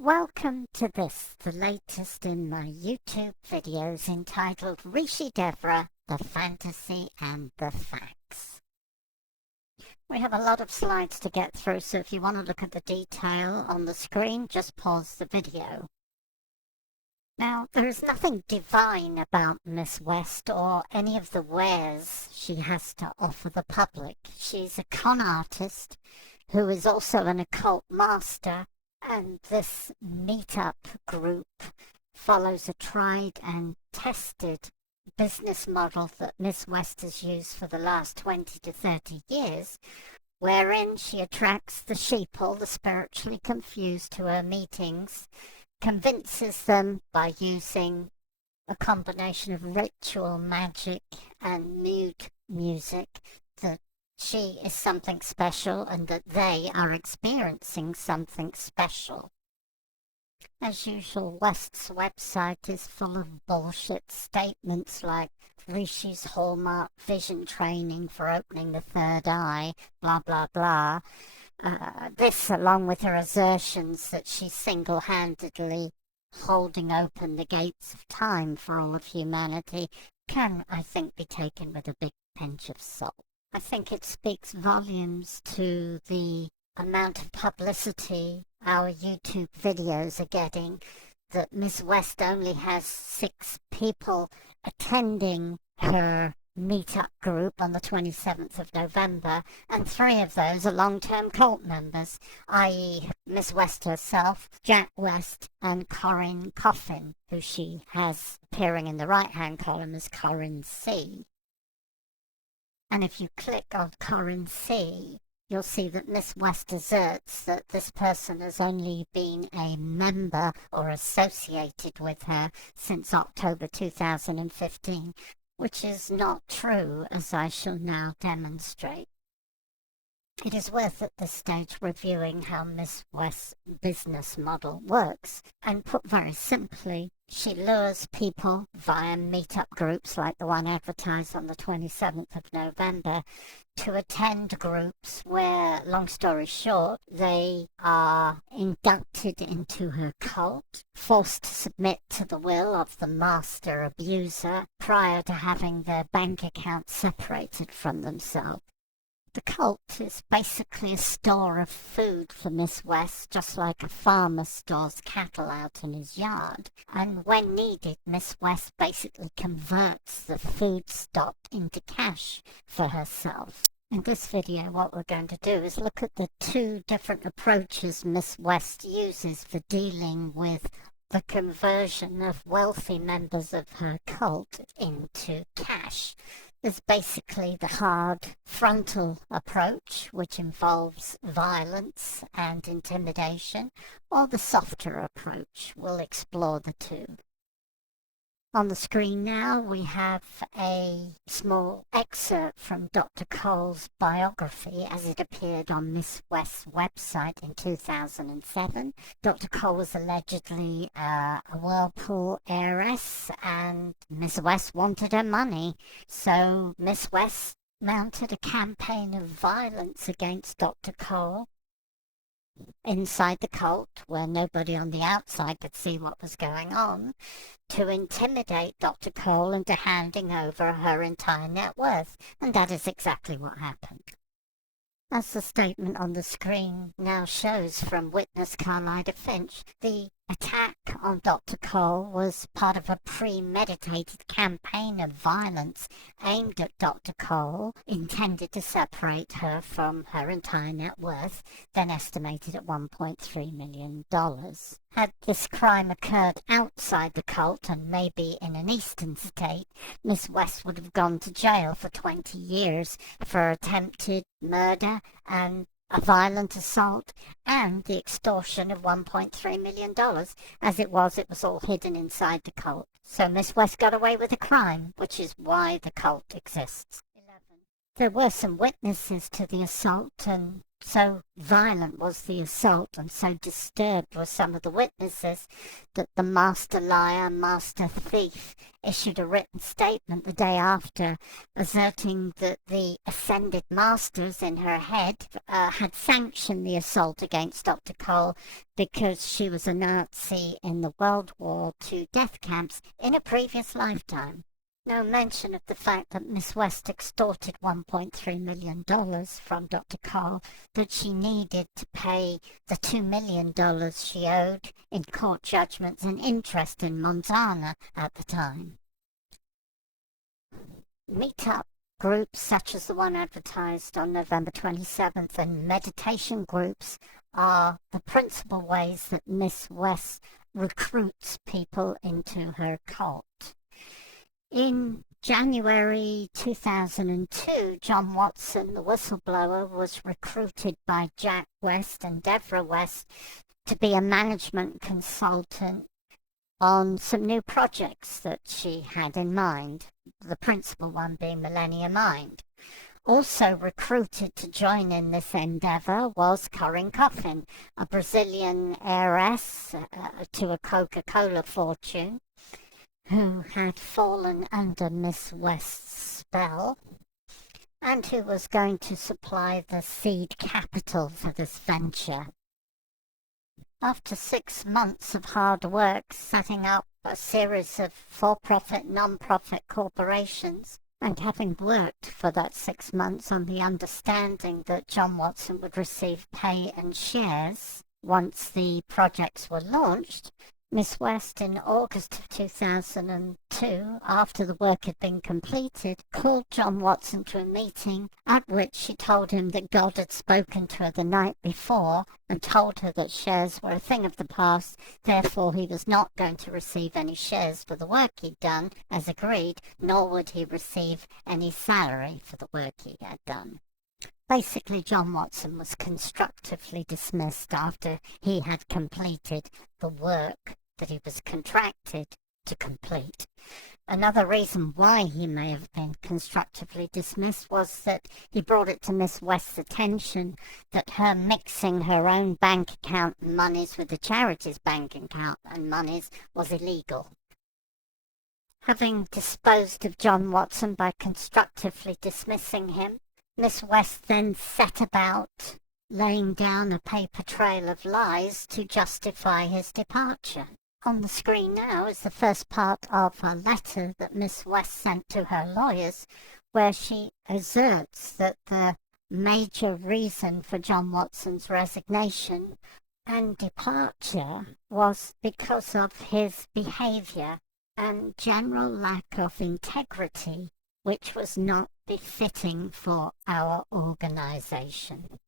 Welcome to this, the latest in my YouTube videos entitled Rishi Devra, The Fantasy and the Facts. We have a lot of slides to get through, so if you want to look at the detail on the screen, just pause the video. Now, there is nothing divine about Miss West or any of the wares she has to offer the public. She's a con artist who is also an occult master, and this meetup group follows a tried and tested business model that Miss West has used for the last 20 to 30 years, wherein she attracts the sheeple, the spiritually confused, to her meetings, convinces them by using a combination of ritual magic and mood music that she is something special and that they are experiencing something special. As usual, West's website is full of bullshit statements like Rishi's hallmark vision training for opening the third eye, blah blah blah. This, along with her assertions that she's single-handedly holding open the gates of time for all of humanity, can, I think, be taken with a big pinch of salt. I think it speaks volumes to the amount of publicity our YouTube videos are getting that Miss West only has 6 people attending her meetup group on the 27th of November, and 3 of those are long-term cult members, i.e. Miss West herself, Jack West, and Corinne Coffin, who she has appearing in the right-hand column as Corinne C. And if you click on Corinne C, you'll see that Miss West asserts that this person has only been a member or associated with her since October 2015, which is not true, as I shall now demonstrate. It is worth at this stage reviewing how Miss West's business model works, and put very simply, she lures people via meetup groups like the one advertised on the 27th of November to attend groups where, long story short, they are inducted into her cult, forced to submit to the will of the master abuser prior to having their bank accounts separated from themselves. The cult is basically a store of food for Miss West, just like a farmer stores cattle out in his yard. And when needed, Miss West basically converts the food stock into cash for herself. In this video, what we're going to do is look at the 2 different approaches Miss West uses for dealing with the conversion of wealthy members of her cult into cash. There's basically the hard frontal approach, which involves violence and intimidation, or the softer approach. We'll explore the 2. On the screen now we have a small excerpt from Dr. Cole's biography as it appeared on Miss West's website in 2007. Dr. Cole was allegedly a Whirlpool heiress, and Miss West wanted her money. So Miss West mounted a campaign of violence against Dr. Cole inside the cult, where nobody on the outside could see what was going on, to intimidate Dr. Cole into handing over her entire net worth, and that is exactly what happened. As the statement on the screen now shows from witness Carlida Finch, the attack on Dr. Cole was part of a premeditated campaign of violence aimed at Dr. Cole, intended to separate her from her entire net worth, then estimated at $1.3 million. Had this crime occurred outside the cult and maybe in an eastern state, Miss West would have gone to jail for 20 years for attempted murder and a violent assault and the extortion of $1.3 million. As it was all hidden inside the cult. So Miss West got away with a crime, which is why the cult exists. There were some witnesses to the assault, and so violent was the assault and so disturbed were some of the witnesses that the master liar, master thief, issued a written statement the day after, asserting that the ascended masters in her head had sanctioned the assault against Dr. Cole because she was a Nazi in the World War II death camps in a previous lifetime. No mention of the fact that Miss West extorted $1.3 million from Dr. Cole that she needed to pay the $2 million she owed in court judgments and interest in Montana at the time. Meet-up groups such as the one advertised on November 27th and meditation groups are the principal ways that Miss West recruits people into her cult. In January 2002, John Watson, the whistleblower, was recruited by Jack West and Devra West to be a management consultant on some new projects that she had in mind, the principal one being Millennium Mind. Also recruited to join in this endeavor was Corinne Coffin, a Brazilian heiress to a Coca-Cola fortune, who had fallen under Miss West's spell and who was going to supply the seed capital for this venture. After 6 months of hard work setting up a series of for-profit, non-profit corporations, and having worked for that 6 months on the understanding that John Watson would receive pay and shares once the projects were launched, Miss West, in August of 2002, after the work had been completed, called John Watson to a meeting at which she told him that God had spoken to her the night before and told her that shares were a thing of the past, therefore he was not going to receive any shares for the work he'd done, as agreed, nor would he receive any salary for the work he had done. Basically, John Watson was constructively dismissed after he had completed the work that he was contracted to complete. Another reason why he may have been constructively dismissed was that he brought it to Miss West's attention that her mixing her own bank account and monies with the charity's bank account and monies was illegal. Having disposed of John Watson by constructively dismissing him, Miss West then set about laying down a paper trail of lies to justify his departure. On the screen now is the first part of a letter that Miss West sent to her lawyers, where she asserts that the major reason for John Watson's resignation and departure was because of his behavior and general lack of integrity, which was not befitting for our organization.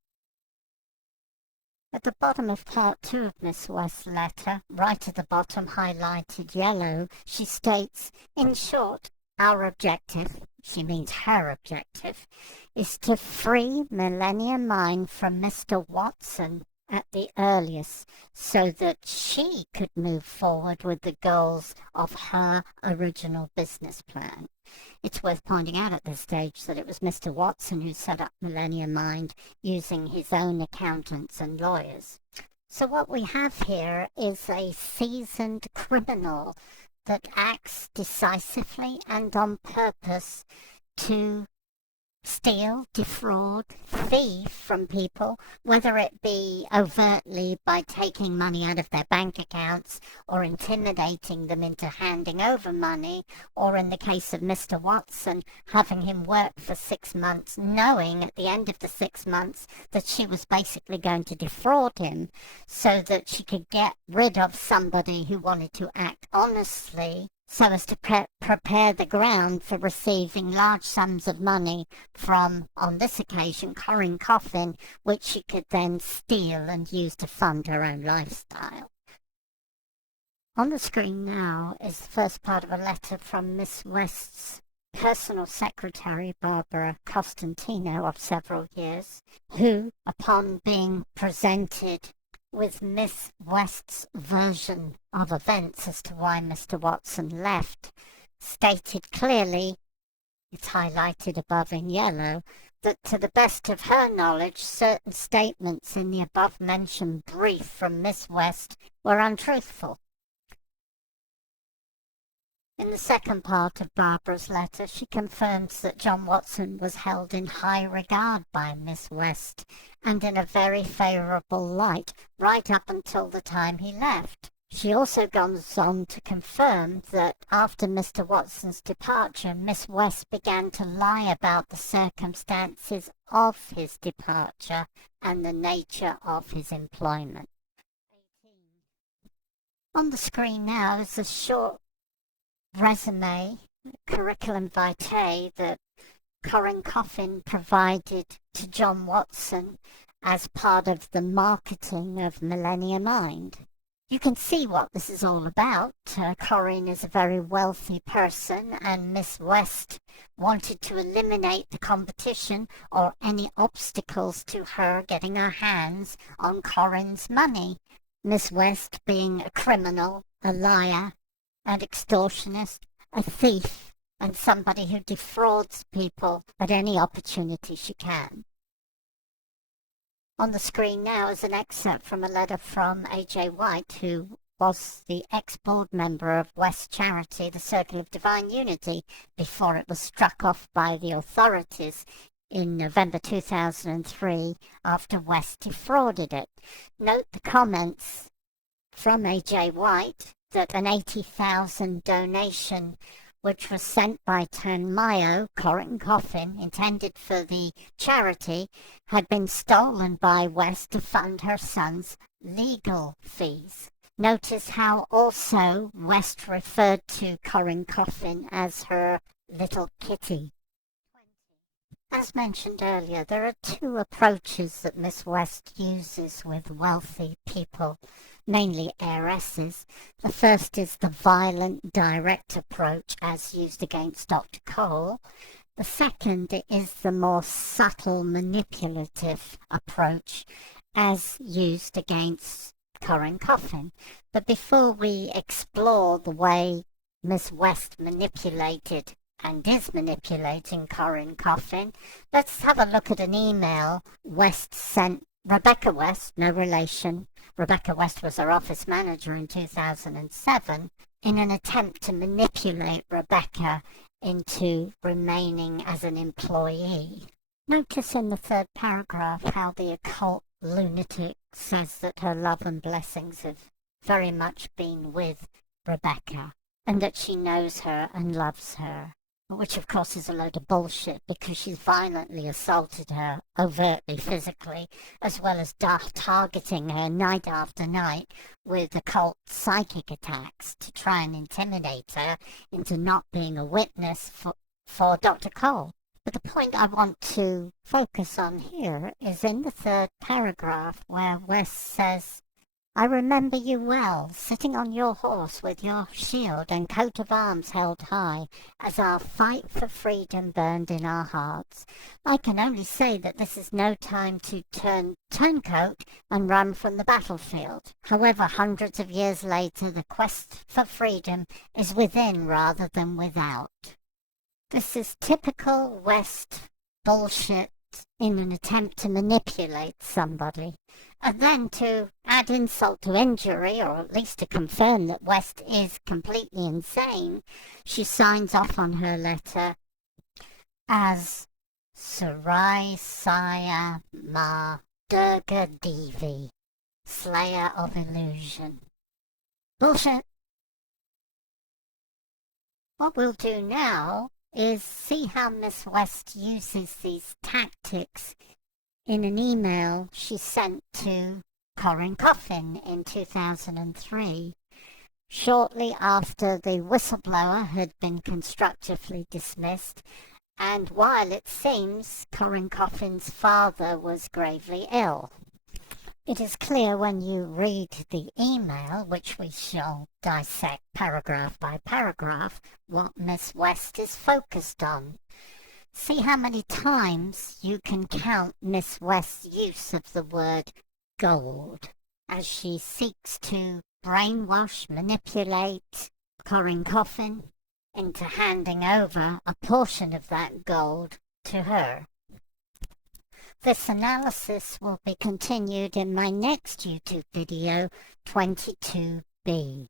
At the bottom of part 2 of Miss West's letter, right at the bottom highlighted yellow, she states, in short, our objective, she means her objective, is to free Millennium Mind from Mr. Watson at the earliest so that she could move forward with the goals of her original business plan. It's worth pointing out at this stage that it was Mr. Watson who set up Millennium Mind using his own accountants and lawyers. So what we have here is a seasoned criminal that acts decisively and on purpose to steal, defraud, thieve from people, whether it be overtly by taking money out of their bank accounts or intimidating them into handing over money, or in the case of Mr. Watson, having him work for 6 months, knowing at the end of the 6 months that she was basically going to defraud him so that she could get rid of somebody who wanted to act honestly, so as to prepare the ground for receiving large sums of money from, on this occasion, Corinne Coffin, which she could then steal and use to fund her own lifestyle. On the screen now is the first part of a letter from Miss West's personal secretary, Barbara Costantino, of several years, who, upon being presented with Miss West's version of events as to why Mr. Watson left, stated clearly, it's highlighted above in yellow, that to the best of her knowledge, certain statements in the above-mentioned brief from Miss West were untruthful. In the second part of Barbara's letter, she confirms that John Watson was held in high regard by Miss West and in a very favourable light right up until the time he left. She also goes on to confirm that after Mr. Watson's departure, Miss West began to lie about the circumstances of his departure and the nature of his employment. On the screen now is a short resume, curriculum vitae that Corin Coffin provided to John Watson as part of the marketing of Millennia Mind. You can see what this is all about. Corin is a very wealthy person, and Miss West wanted to eliminate the competition or any obstacles to her getting her hands on Corin's money. Miss West being a criminal, a liar, an extortionist, a thief, and somebody who defrauds people at any opportunity she can. On the screen now is an excerpt from a letter from A.J. White, who was the ex-board member of West Charity, the Circle of Divine Unity, before it was struck off by the authorities in November 2003 after West defrauded it. Note the comments from A.J. White that an $80,000 donation which was sent by Mayo, Corin Coffin, intended for the charity, had been stolen by West to fund her son's legal fees. Notice how also West referred to Corin Coffin as her little kitty. As mentioned earlier, there are two approaches that Miss West uses with wealthy people, mainly heiresses. The first is the violent, direct approach as used against Dr. Cole. The second is the more subtle, manipulative approach as used against Corin Coffin. But before we explore the way Miss West manipulated and is manipulating Corin Coffin, let's have a look at an email West sent Rebecca West, no relation. Rebecca West was her office manager in 2007, in an attempt to manipulate Rebecca into remaining as an employee. Notice in the third paragraph how the occult lunatic says that her love and blessings have very much been with Rebecca, and that she knows her and loves her. Which of course is a load of bullshit, because she's violently assaulted her, overtly physically, as well as targeting her night after night with occult psychic attacks to try and intimidate her into not being a witness for Dr. Cole. But the point I want to focus on here is in the third paragraph where West says, I remember you well, sitting on your horse with your shield and coat of arms held high, as our fight for freedom burned in our hearts. I can only say that this is no time to turn turncoat and run from the battlefield. However, hundreds of years later, the quest for freedom is within rather than without. This is typical West bullshit in an attempt to manipulate somebody. And then to add insult to injury, or at least to confirm that West is completely insane, she signs off on her letter as Sarai Saya Ma Durga Devi, Slayer of Illusion. Bullshit. What we'll do now is see how Miss West uses these tactics in an email she sent to Corin Coffin in 2003, shortly after the whistleblower had been constructively dismissed, and while it seems Corin Coffin's father was gravely ill. It is clear when you read the email, which we shall dissect paragraph by paragraph, what Miss West is focused on. See how many times you can count Miss West's use of the word gold as she seeks to brainwash, manipulate Corin Coffin into handing over a portion of that gold to her. This analysis will be continued in my next YouTube video, 22B.